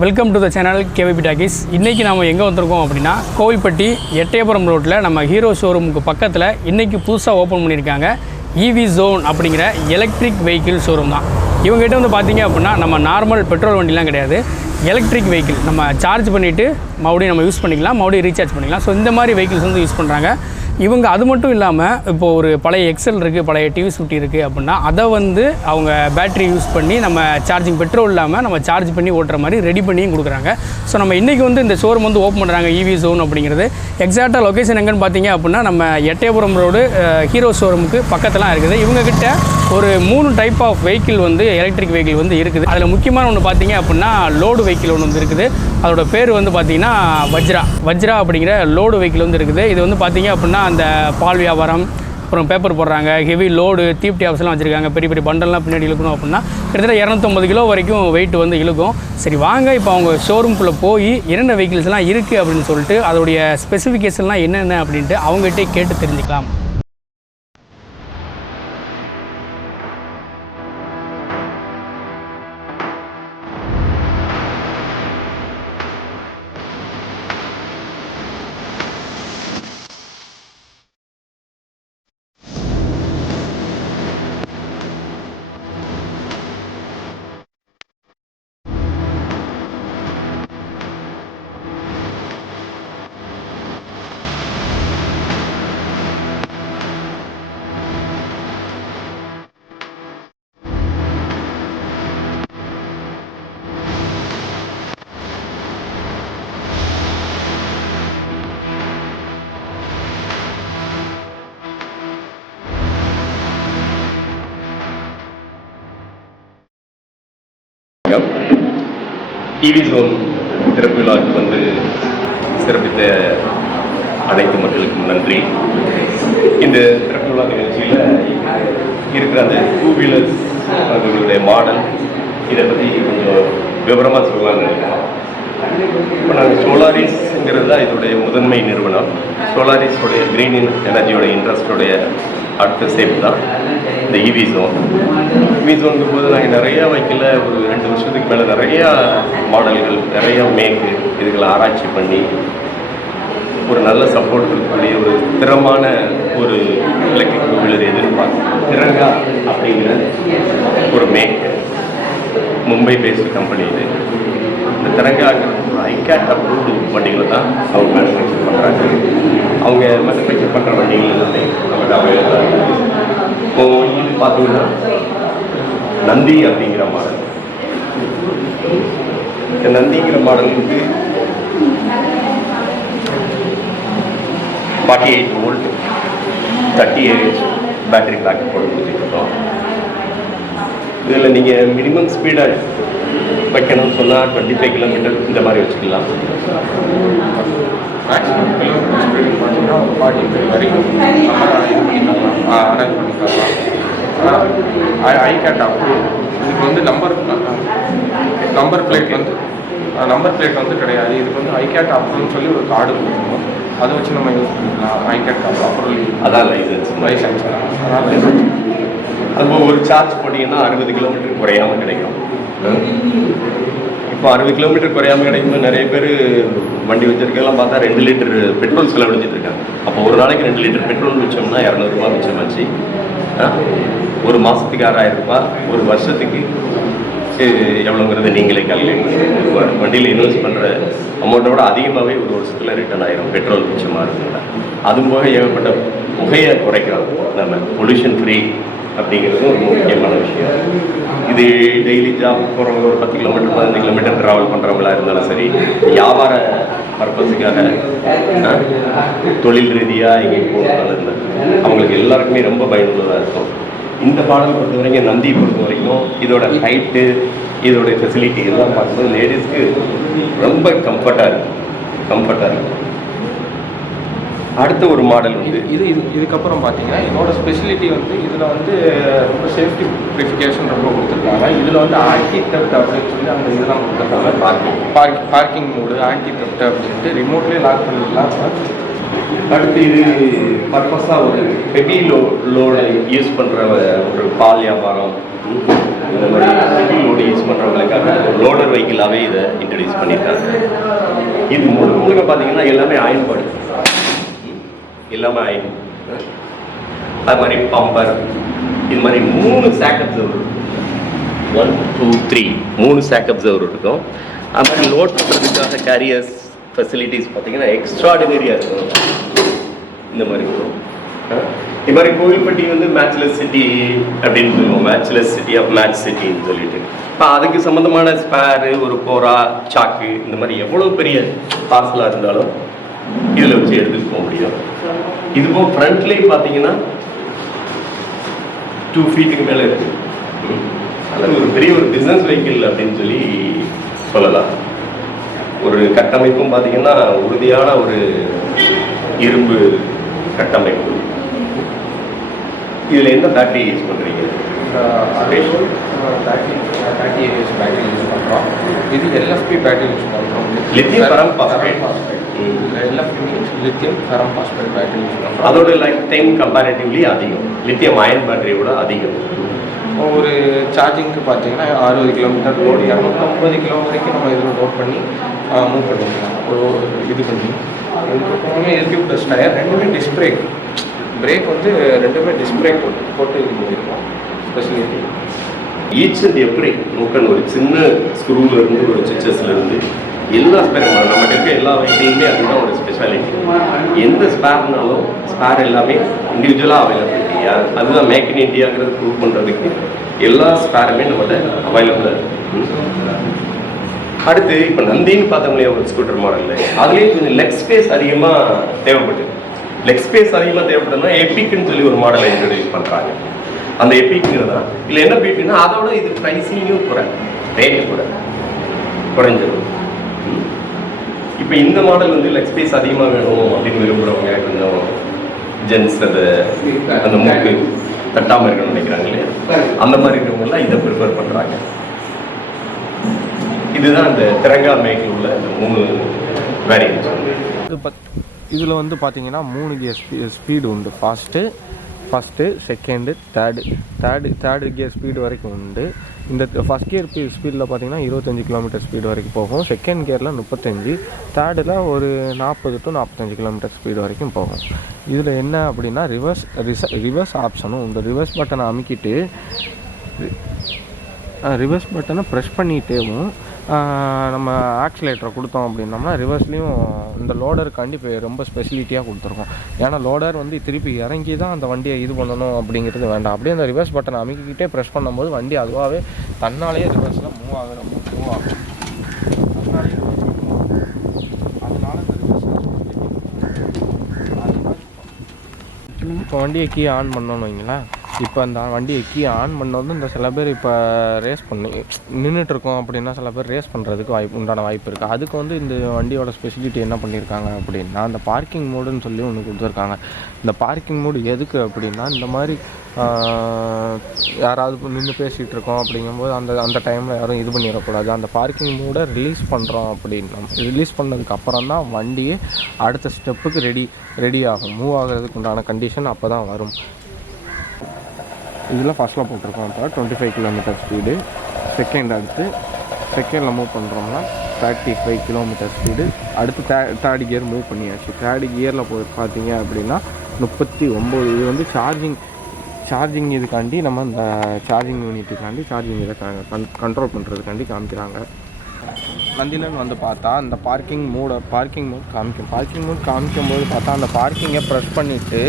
Welcome to the channel KVP talkies. இன்றைக்கி நாம் எங்கே வந்திருக்கோம் அப்படின்னா கோவில்பட்டி எட்டயபுரம் ரோட்டில் நம்ம ஹீரோ ஷோரூமுக்கு பக்கத்தில் இன்றைக்கி புதுசாக ஓப்பன் பண்ணியிருக்காங்க ஈவி ஜோன் அப்படிங்கிற எலக்ட்ரிக் வெஹிக்கிள் ஷோரூம் தான். இவங்ககிட்ட வந்து பார்த்திங்க அப்படின்னா நம்ம நார்மல் பெட்ரோல் வண்டிலாம் கிடையாது, எலக்ட்ரிக் வெஹிக்கிள் நம்ம சார்ஜ் பண்ணிவிட்டு மறுபடியும் நம்ம யூஸ் பண்ணிக்கலாம், மறுபடியும் ரீசார்ஜ் பண்ணிக்கலாம். ஸோ இந்த மாதிரி வெஹிக்கிள்ஸ் வந்து யூஸ் பண்ணுறாங்க இவங்க. அது மட்டும் இல்லாமல் இப்போது ஒரு பழைய எக்ஸல் இருக்குது, பழைய டிவிஎஸ் 50 இருக்குது அப்படின்னா அதை வந்து அவங்க பேட்டரி யூஸ் பண்ணி நம்ம சார்ஜிங் பெட்ரோல் இல்லாமல் நம்ம சார்ஜ் பண்ணி ஓட்டுற மாதிரி ரெடி பண்ணியும் கொடுக்குறாங்க. ஸோ நம்ம இன்றைக்கி வந்து இந்த ஷோரூம் வந்து ஓப்பன் பண்ணுறாங்க ஈவி ஜோன் அப்படிங்கிறது. எக்ஸாக்டாக லொக்கேஷன் எங்கன்னு பார்த்தீங்க அப்படின்னா நம்ம எட்டயபுரம் ரோடு ஹீரோ ஷோரூமுக்கு பக்கத்துலாம் இருக்குது. இவங்ககிட்ட ஒரு 3 டைப் ஆஃப் வெஹிக்கிள் வந்து எலக்ட்ரிக் வெஹிக்கிள் வந்து இருக்குது. அதில் முக்கியமான ஒன்று பார்த்தீங்க அப்படின்னா லோடு வெஹிக்கிள் ஒன்று வந்து இருக்குது. அதோட பேர் வந்து பார்த்திங்கன்னா வஜ்ரா அப்படிங்கிற லோடு வெஹிக்கிள் வந்து இருக்குது. இது வந்து பார்த்திங்க அப்படின்னா அந்த பால் வியாபாரம், அப்புறம் பேப்பர் போடுறாங்க, ஹெவி லோடு, தீப்டி ஹவுஸ்லாம் வச்சுருக்காங்க. பெரிய பெரிய பண்டல்லாம் பின்னாடி இழுக்கணும் அப்படின்னா கிட்டத்தட்ட 250 கிலோ வரைக்கும் வெயிட் வந்து இழுக்கும். சரி வாங்க இப்போ அவங்க ஷோரூம்குள்ளே போய் என்னென்ன வெஹிக்கிள்ஸ்லாம் இருக்குது அப்படின்னு சொல்லிட்டு அதோடைய ஸ்பெசிஃபிகேஷன்லாம் என்னென்ன அப்படின்ட்டு அவங்ககிட்டே கேட்டு தெரிஞ்சுக்கலாம். ஈவி ஜோன் திறப்பு விழாவுக்கு வந்து சிறப்பித்த அனைத்து மக்களுக்கும் நன்றி. இந்த திறப்பு விழா நிகழ்ச்சியில் இருக்கிற அந்த 2 வீலர்ஸ் அதனுடைய மாடல் இதை பற்றி கொஞ்சம் விவரமாக சொல்லலாம்னு நினைக்கிறோம். இப்போ நாங்கள் சோலாரிஸ்ங்கிறது தான் இதோடைய முதன்மை நிறுவனம். சோலாரிஸோடைய கிரீன் எனர்ஜியோட இன்ட்ரெஸ்டோடைய அடுத்த ஸ்டெப் தான் இந்த ஈவி ஜோன். ஈவி ஜோனுங்கும் போது நாங்கள் நிறையா வைக்கல, ஒரு 2 வருஷத்துக்கு மேலே நிறையா மாடல்கள், நிறையா மேக்கு இதுகளை ஆராய்ச்சி பண்ணி ஒரு நல்ல சப்போர்ட் இருக்கக்கூடிய ஒரு திறமான ஒரு எலக்ட்ரிக் டூ வீலர் எதிர்பார்க்கும். திறங்கா அப்படிங்கிற ஒரு மேக், மும்பை பேஸ்டு கம்பெனி இது. இந்த திறங்காங்கிற ஒரு ஐகேட் அப்ரூவ்டு வண்டிகளை தான் அவங்க மேனுஃபேக்சர் பண்ணுறாங்க. அவங்க மேனுஃபேக்சர் பண்ணுற வண்டிகள் எல்லாமே நமக்கு அவைலபிளாக இருக்குது. இப்போது இது பார்த்தீங்கன்னா நந்தி அப்படிங்கிற மாடல். இந்த நந்திங்கிற மாடலுக்கு 48 வோல்ட் 38 பேட்டரி பேக்கப் போட்டு கொடுத்துருக்கோம். இதில் நீங்கள் மினிமம் ஸ்பீடாக வைக்கணும்னு சொன்னால் 25 கிலோமீட்டர் இந்த மாதிரி வச்சுக்கலாம். மேக்ஸிமம் கிலோமீட்டர் ஸ்பீடு பார்த்தீங்கன்னா 45 வரைக்கும் அரேஞ்ச் பண்ணி தரலாம். ஆனால் ஐகேட் அப்ரூவ். இதுக்கு வந்து நம்பர் பிளேட் வந்து கிடையாது. இதுக்கு வந்து ஐகேட் அப்ரூவ்னு சொல்லி ஒரு கார்டு கொடுக்கணும். அதை வச்சு நம்ம யூஸ் பண்ணிக்கலாம். ஐகேட் அப்ரூவல் அதான் லைசன்ஸ். அது ஒரு சார்ஜ் போட்டிங்கன்னா 60 கிலோமீட்டர் குறையாமல் கிடைக்கும். இப்போ 60 கிலோமீட்டர் குறையாமல் கிடைக்கும்போது நிறைய பேர் வண்டி வச்சிருக்கெல்லாம் பார்த்தா 2 லிட்டர் பெட்ரோல் செலவழிச்சிட்டு இருக்காங்க. அப்போ ஒரு நாளைக்கு 2 லிட்டர் பெட்ரோல் மிச்சம்னா 200 ரூபா மிச்சமாச்சு. ஒரு மாதத்துக்கு 6000 ரூபா, ஒரு வருஷத்துக்கு எவ்வளோங்கிறத நீங்களே கால்குலேட் பண்ணி வண்டியில் இன்வெஸ்ட் பண்ணுற அமௌண்ட்டோட அதிகமாகவே ஒரு வருஷத்தில் ரிட்டர்ன் ஆயிரும் பெட்ரோல் மிச்சமாக இருக்குங்களா. அதுவும் போக ஏகப்பட்ட புகையை குறைக்கிறோம் நம்ம, பொல்யூஷன் ஃப்ரீ அப்படிங்கிறது ஒரு முக்கியமான விஷயம். இது டெய்லி ஜாப் போகிறவங்க ஒரு 10 கிலோமீட்டர் 15 கிலோமீட்டர் ட்ராவல் பண்ணுறவங்களா இருந்தாலும் சரி, வியாபார பர்பஸுக்காக தொழில் ரீதியாக இங்கே போகிறதால இருந்தால் அவங்களுக்கு எல்லாருக்குமே ரொம்ப பயனுள்ளதாக இருக்கும். இந்த மாடல் பொறுத்த வரைக்கும், நந்தி பொறுத்த வரைக்கும் இதோட ஹைட்டு, இதோட ஃபெசிலிட்டி எல்லாம் பார்க்கும்போது லேடிஸ்க்கு ரொம்ப கம்ஃபர்ட்டாக இருக்கும். அடுத்த ஒரு மாடல் வந்து இதுக்கப்புறம் பார்த்தீங்கன்னா இதோட ஸ்பெஷலிட்டி வந்து இதில் வந்து ரொம்ப சேஃப்டி ப்ரிஃபிகேஷன் ரொம்ப கொடுத்துருக்காங்க. இதில் வந்து ஆன்டி தெஃப்ட் அப்படின்னு சொல்லி அந்த இதெல்லாம் கொடுத்துருக்காங்க. பார்க்கிங் மோடு, ஆன்டி தெஃப்ட் அப்படின்ட்டு ரிமோட்லேயே லாக் பண்ணிக்கலாம். அடுத்து இது பர்பஸாக ஒரு ஹெவி லோடு யூஸ் பண்ணுற ஒரு பால் வியாபாரம், இந்த மாதிரி ஹெவி லோடு யூஸ் பண்ணுறவங்களுக்காக லோடர் மோட்டார் வெஹிக்கிளாகவே இதை இன்ட்ரடியூஸ் பண்ணியிருக்காங்க. இது முழுக்க பார்த்தீங்கன்னா எல்லாமே அயன் பாடி, எல்லாமே அயன். அது மாதிரி பம்பர், இது மாதிரி 3 சாக் அப்சர்வர், 1 2 3 3 சாக் அப்சர்வர் இருக்கும். அது மாதிரி லோட் பண்ணுறதுக்காக கேரியர்ஸ் ஃபெசிலிட்டிஸ் பார்த்தீங்கன்னா எக்ஸ்ட்ராடினரியாக இருக்கும். இந்த மாதிரி இருக்கும். இது மாதிரி கோவில்பட்டி வந்து மேட்ச்லெஸ் சிட்டி அப்படின்னு சொல்லுவோம், மேட்ச்லெஸ் சிட்டி ஆஃப் மேட்ச் சிட்டின்னு சொல்லிட்டு. இப்போ அதுக்கு சம்மந்தமான ஸ்பேரு, ஒரு கோரா, சாக்கு, இந்த மாதிரி எவ்வளோ பெரிய பார்சலாக இருந்தாலும் இதில் வச்சு எடுத்துகிட்டு போக முடியும். இதுபோல் ஃப்ரண்ட்லேயும் பார்த்தீங்கன்னா 2 ஃபீட்டுக்கு மேலே இருக்குது. அது ஒரு பெரிய ஒரு பிஸ்னஸ் வெஹிக்கிள் அப்படின்னு சொல்லி சொல்லலாம். ஒரு கட்டமைப்பும் பார்த்தீங்கன்னா உறுதியான ஒரு இரும்பு கட்டமைப்பு. இதில் எந்த பேட்டரி யூஸ் பண்ணுறீங்க? பேட்டரி யூஸ் பண்ணுறோம். இது எல்எஃப்பி பேட்டரி யூஸ் பண்ணுறோம். Lithium ferrum phosphate. LFP means lithium ferrum phosphate battery use பண்ணுறோம். அதோட லைஃப் டைம் கம்பேரிட்டிவ்லி அதிகம், லித்தியம் அயன் பேட்டரியோட அதிகம். ஒரு சார்ஜிங்க்கு பார்த்தீங்கன்னா 60 கிலோமீட்டர் லோடு 250 கிலோ வரைக்கும் நம்ம இதில் லோட் பண்ணி மூவ் பண்ணிக்கலாம். ஒரு இது பண்ணி இதுக்கு எல்பி ப்ளஸ் டயர், ரெண்டுமே டிஸ்க் பிரேக் வந்து ரெண்டுமே டிஸ்க் பிரேக் போட்டு இது பண்ணியிருக்கோம். Speciality each and every Nokkan ஒரு சின்ன ஸ்க்ரூலேருந்து ஒரு சுவிச்சஸ்லேருந்து எல்லா ஸ்பேர் நம்மகிட்ட இருக்க எல்லா வெஹிக்கிளுமே அதுதான் ஒரு ஸ்பெஷாலிட்டி. எந்த ஸ்பேர்னாலும் ஸ்பேர் எல்லாமே இண்டிவிஜுவலாக அவைலபிலிட்டி. அதுதான் மேக் இன் இண்டியாங்கிறது ப்ரூவ் பண்ணுறதுக்கு எல்லா ஸ்பேருமே நம்மகிட்ட அவைலபிளாக இருக்குது. அடுத்து இப்போ நந்தின்னு பார்த்தோம்லையே ஒரு ஸ்கூட்டர் மாடலில், அதுலேயும் கொஞ்சம் லெக் ஸ்பேஸ் அதிகமாக தேவைப்படுது. லெக் ஸ்பேஸ் அதிகமாக தேவைப்படுதுன்னா எபிக்னு சொல்லி ஒரு மாடலை இன்ட்ரடியூஸ் பண்ணுறாங்க. அந்த எபிக்ங்கிறது தான் இல்லை என்ன பீட்டுன்னா அதோட இது ப்ரைஸிங்கும் ரேட்டு கூட குறைஞ்சிடும். இப்போ இந்த மாடல் வந்து லெக் ஸ்பேஸ் அதிகமாக வேணும் அப்படின்னு விரும்புகிறவங்க, கொஞ்சம் ஜென்ஸ் அந்த மூக்கு தட்டாமல் இருக்கணும்னு நினைக்கிறாங்க இல்லையா, அந்த மாதிரி இருக்கிறவங்கெல்லாம் இதை ப்ரிஃபர் பண்ணுறாங்க. இதுதான் இந்த திரங்கா மேக்கில் உள்ள இந்த 3 வேரியன்ட். இதில் வந்து பார்த்தீங்கன்னா 3 கியர் ஸ்பீடு உண்டு. First second third gear speed வரைக்கும் உண்டு. இந்த ஃபஸ்ட் கியர் ஸ்பீடில் பார்த்தீங்கன்னா 25 கிலோமீட்டர் ஸ்பீடு வரைக்கும் போகும். செகண்ட் கியரில் 35, தேர்டில் ஒரு 40 to 45 கிலோமீட்டர் ஸ்பீடு வரைக்கும் போகும். இதில் என்ன அப்படின்னா ரிவர்ஸ் ஆப்ஷனும் உண்டு. ரிவர்ஸ் பட்டனை அமுக்கிட்டு ரிவர்ஸ் பட்டனை ப்ரெஸ் பண்ணிகிட்டேவும் நம்ம ஆக்சிலேட்டரை கொடுத்தோம் அப்படின்னோம்னா ரிவர்ஸ்லேயும் இந்த லோடருக்காண்டி இப்போ ரொம்ப ஸ்பெசிலிட்டியாக கொடுத்துருக்கோம். ஏன்னா லோடர் வந்து திருப்பி இறங்கி தான் அந்த வண்டியை இது பண்ணணும் அப்படிங்கிறது வேண்டாம். அப்படியே அந்த ரிவர்ஸ் பட்டனை அமைக்கிக்கிட்டே ப்ரெஸ் பண்ணும்போது வண்டி அதுவாகவே தன்னாலேயே ரிவர்ஸில் மூவ் ஆகும். தன்னாலேயே அதனால இந்த ரிவர்ஸ் இப்போ வண்டியை கீ ஆன் பண்ணோன்னு வைங்களேன். இப்போ அந்த வண்டியை கீ ஆன் பண்ணது இந்த சில பேர் இப்போ ரேஸ் பண்ணி நின்றுட்டுருக்கோம் அப்படின்னா சில பேர் ரேஸ் பண்ணுறதுக்கு உண்டான வாய்ப்பு இருக்குது. அதுக்கு வந்து இந்த வண்டியோட ஸ்பெசிலிட்டி என்ன பண்ணியிருக்காங்க அப்படின்னா அந்த பார்க்கிங் மோடுன்னு சொல்லி ஒன்று கொடுத்துருக்காங்க. இந்த பார்க்கிங் மோடு எதுக்கு அப்படின்னா இந்த மாதிரி யாராவது நின்று பேசிகிட்டு இருக்கோம் அப்படிங்கும்போது அந்த டைமில் யாரும் இது பண்ணிடக்கூடாது. அந்த பார்க்கிங் மோடை ரிலீஸ் பண்ணுறோம் அப்படின்னா ரிலீஸ் பண்ணதுக்கு அப்புறம் தான் வண்டியே அடுத்த ஸ்டெப்புக்கு ரெடி ஆகும். மூவ் ஆகிறதுக்கு உண்டான கண்டிஷன் அப்போ தான் வரும். இதில் ஃபஸ்ட்டில் போட்டிருக்கோம். இப்போ 25 கிலோமீட்டர் ஸ்பீடு. செகண்டில் மூவ் பண்ணுறோம்னா 35 கிலோமீட்டர் ஸ்பீடு. அடுத்து தேர்ட் கியர் மூவ் பண்ணியாச்சு. தேர்ட் கியரில் பார்த்தீங்க அப்படின்னா 39. இது வந்து சார்ஜிங் இதுக்காண்டி நம்ம இந்த சார்ஜிங் யூனிட்டுக்காண்டி சார்ஜிங் இதை கண்ட்ரோல் பண்ணுறதுக்காண்டி காமிக்கிறாங்க. நந்திலன் வந்து பார்த்தா இந்த பார்க்கிங் மோட் காமிக்கும். பார்க்கிங் மோட் காமிக்கும்போது பார்த்தா அந்த பார்க்கிங்கை ப்ரெஸ் பண்ணிவிட்டு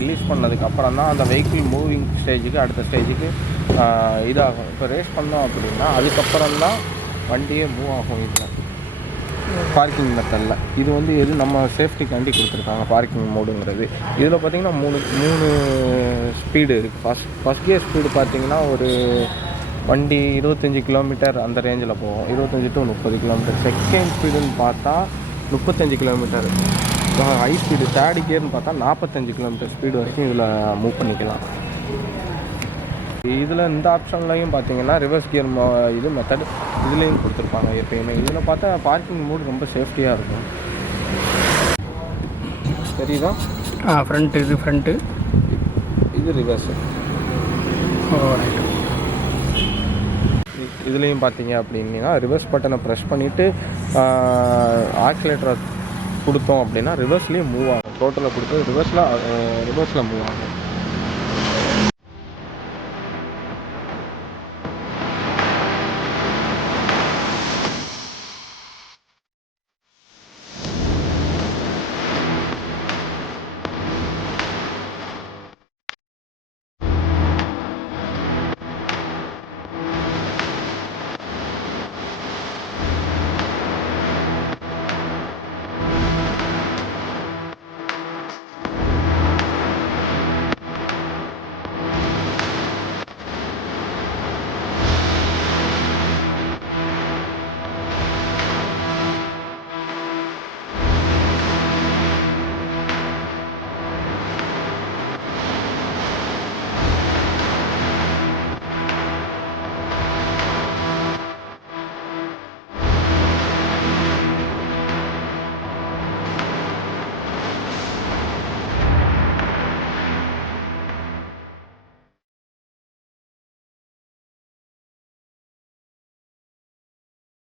ரிலீஸ் பண்ணதுக்கப்புறம் தான் அந்த வெஹிக்கிள் மூவிங் ஸ்டேஜுக்கு அடுத்த ஸ்டேஜுக்கு இதாகும். இப்போ ரேஸ் பண்ணோம் அப்படின்னா அதுக்கப்புறம் தான் வண்டியே மூவ் ஆகும். இதில் பார்க்கிங் மெத்தடில் இது வந்து எது நம்ம சேஃப்டிக்காண்டி கொடுத்துருக்காங்க பார்க்கிங் மோடுங்கிறது. இதில் பார்த்திங்கன்னா 3 ஸ்பீடு இருக்குது. ஃபஸ்ட் கியர் ஸ்பீடு பார்த்திங்கன்னா ஒரு வண்டி 25 கிலோமீட்டர் அந்த ரேஞ்சில் போகும், 25 to 30 கிலோமீட்டர். செகண்ட் ஸ்பீடுன்னு பார்த்தா 35 கிலோமீட்டர். ஹை ஸ்பீடு தேர்ட் கியர்னு பார்த்தா 45 கிலோமீட்டர் ஸ்பீடு வரைக்கும் இதில் மூவ் பண்ணிக்கலாம். இதில் இந்த ஆப்ஷன்லையும் பார்த்தீங்கன்னா ரிவர்ஸ் கியர் இது மெத்தட் இதுலேயும் கொடுத்துருப்பாங்க எப்பயுமே. இதில் பார்த்தா பார்க்கிங் மோட் ரொம்ப சேஃப்டியாக இருக்கும். சரிதா? ஃப்ரண்ட்டு இது ரிவர்ஸு. இதுலேயும் பார்த்தீங்க அப்படின்னா ரிவர்ஸ் பட்டனை ப்ரெஸ் பண்ணிவிட்டு ஆக்சிலேட்டரை கொடுத்தோம் அப்படின்னா ரிவர்ஸ்லேயே மூவ் ஆகும். டோட்டலாக கொடுத்து ரிவர்ஸில் மூவ் ஆகும்.